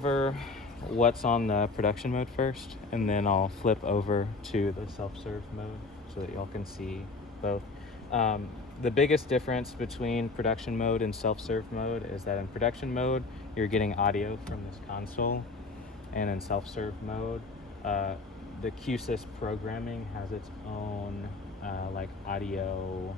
over what's on the production mode first, and then I'll flip over to the self-serve mode so that y'all can see both. The biggest difference between production mode and self-serve mode is that in production mode, you're getting audio from this console, and in self-serve mode, the QSys programming has its own like audio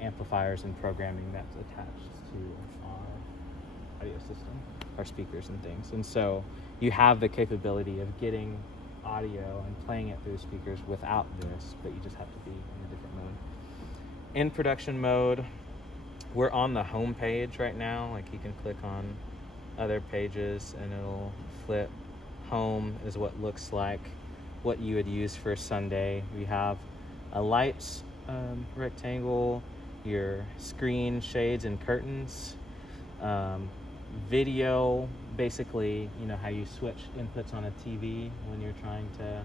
amplifiers and programming that's attached to our audio system, our speakers and things. And so you have the capability of getting audio and playing it through the speakers without this, but you just have to be in a different mode. In production mode, we're on the home page right now. Like, you can click on other pages and it'll flip. Home is what looks like what you would use for Sunday. We have a lights rectangle, your screen, shades, and curtains. Video, basically, you know how you switch inputs on a TV when you're trying to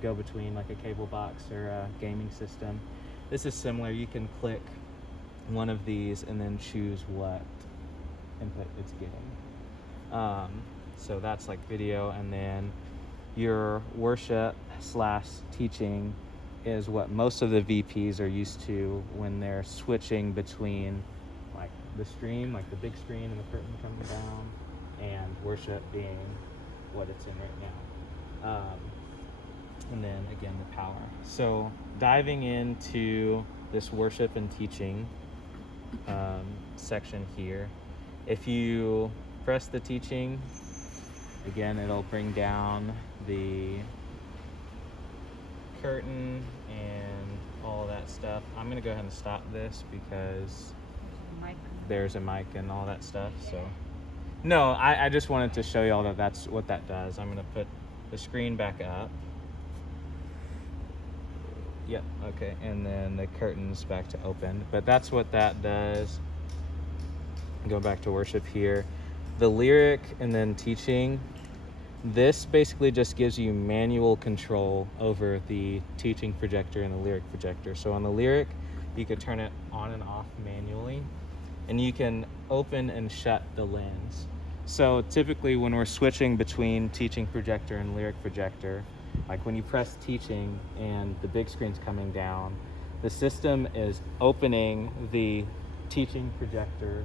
go between like a cable box or a gaming system. This is similar. You can click one of these and then choose what input it's getting. So that's like video, and then your worship / teaching is what most of the VPs are used to when they're switching between like the stream, like the big screen and the curtain coming down, and worship being what it's in right now. And then again, the power. So diving into this worship and teaching section here, if you press the teaching, again, it'll bring down the curtain and all that stuff. I'm gonna go ahead and stop this because there's a mic and all that stuff. So no, I just wanted to show y'all that that's what that does. I'm gonna put the screen back up. Yep, okay, and then the curtains back to open. But that's what that does. Go back to worship here. The lyric and then teaching, this basically just gives you manual control over the teaching projector and the lyric projector. So on the lyric, you could turn it on and off manually, and you can open and shut the lens. So typically when we're switching between teaching projector and lyric projector, like when you press teaching and the big screen's coming down, the system is opening the teaching projector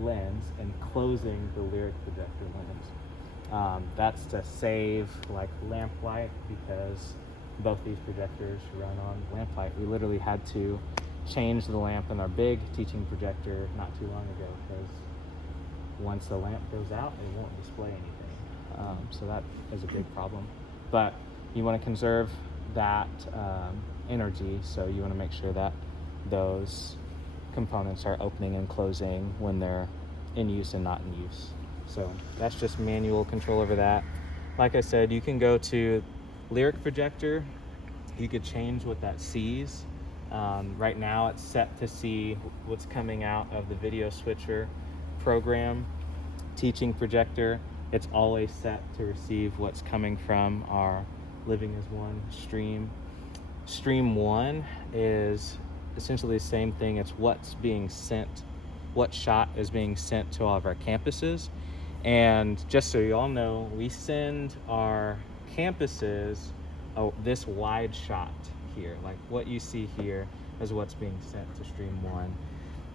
lens and closing the lyric projector lens. That's to save like lamplight, because both these projectors run on lamplight. We literally had to change the lamp in our big teaching projector not too long ago, because once the lamp goes out, it won't display anything. So that is a big problem. But you want to conserve that energy, so you want to make sure that those components are opening and closing when they're in use and not in use. So that's just manual control over that. Like I said, you can go to lyric projector. You could change what that sees. Right now it's set to see what's coming out of the video switcher program. Teaching projector, it's always set to receive what's coming from our Living as One stream. Stream 1 is essentially the same thing. It's what's being sent, what shot is being sent to all of our campuses. And just so you all know, we send our campuses this wide shot here. Like what you see here is what's being sent to Stream 1.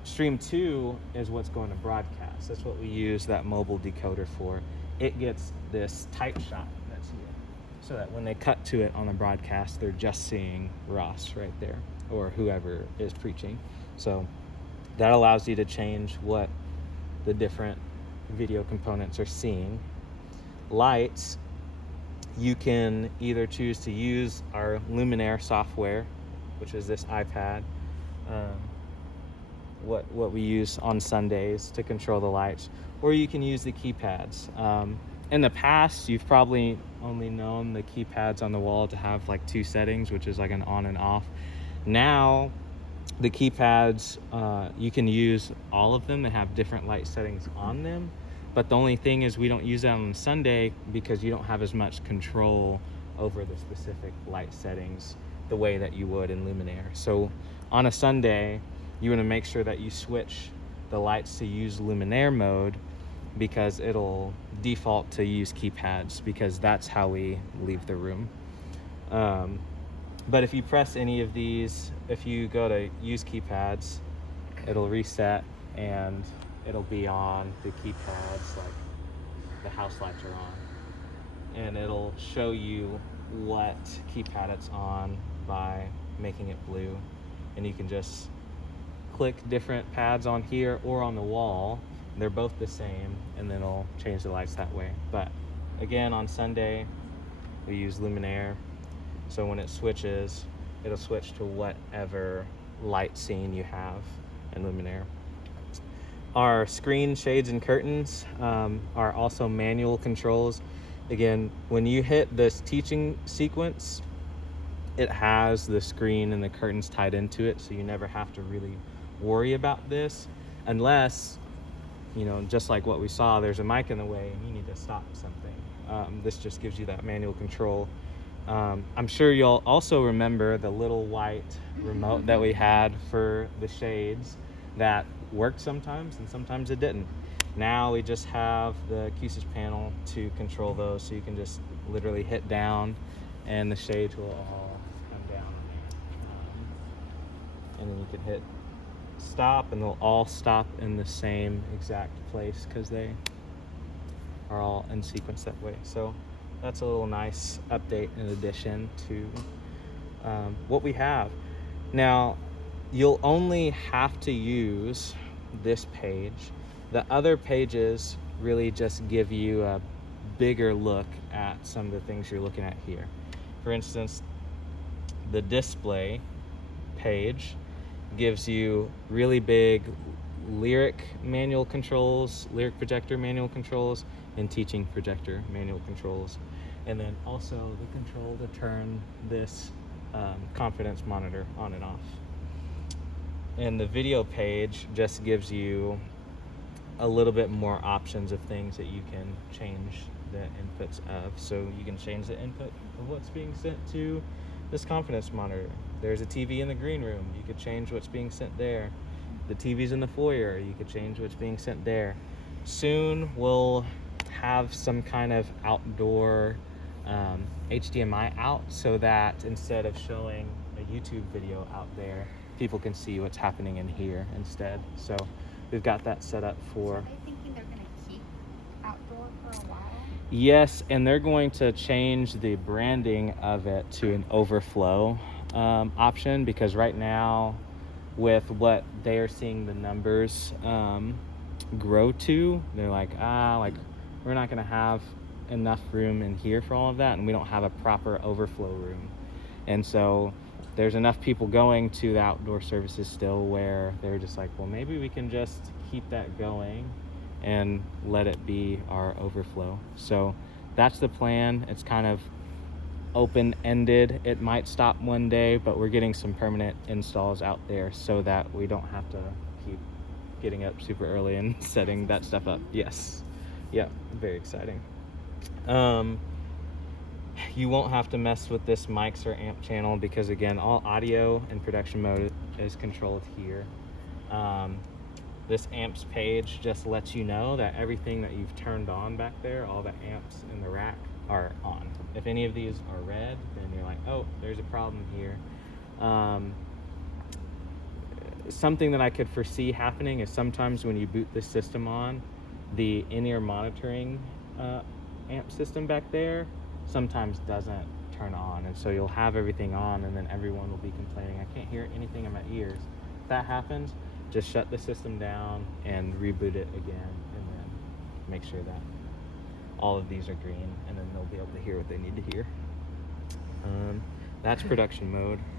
Stream 2 is what's going to broadcast. That's what we use that mobile decoder for. It gets this tight shot that's here, so that when they cut to it on the broadcast, they're just seeing Ross right there, or whoever is preaching. So that allows you to change what the different video components are seeing. Lights, you can either choose to use our Luminaire software, which is this iPad, what we use on Sundays to control the lights, or you can use the keypads. In the past, you've probably only known the keypads on the wall to have like two settings, which is like an on and off. Now, the keypads, you can use all of them. They have different light settings on them. But the only thing is we don't use that on Sunday because you don't have as much control over the specific light settings the way that you would in Luminaire. So on a Sunday, you want to make sure that you switch the lights to use Luminaire mode, because it'll default to use keypads because that's how we leave the room. But if you press any of these, if you go to use keypads, it'll reset and it'll be on the keypads, like the house lights are on. And it'll show you what keypad it's on by making it blue. And you can just click different pads on here or on the wall. They're both the same, and then it'll change the lights that way. But again, on Sunday, we use Luminaire. So when it switches, it'll switch to whatever light scene you have in Luminaire. Our screen shades and curtains are also manual controls. Again, when you hit this teaching sequence, it has the screen and the curtains tied into it, so you never have to really worry about this unless, you know, just like what we saw, there's a mic in the way and you need to stop something. This just gives you that manual control. I'm sure you'll also remember the little white remote that we had for the shades that worked sometimes and sometimes it didn't. Now we just have the QSC panel to control those, so you can just literally hit down and the shades will all come down. And then you can hit stop and they'll all stop in the same exact place because they are all in sequence that way. So that's a little nice update in addition to what we have. Now, you'll only have to use this page. The other pages really just give you a bigger look at some of the things you're looking at here. For instance, the display page gives you really big lyric manual controls, lyric projector manual controls, and teaching projector manual controls. And then also the control to turn this confidence monitor on and off. And the video page just gives you a little bit more options of things that you can change the inputs of. So you can change the input of what's being sent to this confidence monitor. There's a TV in the green room. You could change what's being sent there. The TV's in the foyer. You could change what's being sent there. Soon we'll have some kind of outdoor HDMI out so that instead of showing a YouTube video out there, people can see what's happening in here instead. So we've got that set up for. So are they thinking they're going to keep outdoor for a while? Yes, and they're going to change the branding of it to an overflow option, because right now with what they're seeing the numbers grow to, they're like we're not going to have enough room in here for all of that, and we don't have a proper overflow room. And so there's enough people going to the outdoor services still where they're just like, well, maybe we can just keep that going and let it be our overflow. So that's the plan. It's kind of open-ended. It might stop one day, but we're getting some permanent installs out there so that we don't have to keep getting up super early and setting that stuff up. Yes. Yeah, very exciting. You won't have to mess with this mics or amp channel because, again, all audio and production mode is controlled here. This amps page just lets you know that everything that you've turned on back there, all the amps in the rack, are on. If any of these are red, then you're like, oh, there's a problem here. Something that I could foresee happening is sometimes when you boot this system on, the in-ear monitoring amp system back there sometimes doesn't turn on, and so you'll have everything on and then everyone will be complaining, I can't hear anything in my ears. If that happens, just shut the system down and reboot it again, and then make sure that all of these are green, and then they'll be able to hear what they need to hear. That's production mode.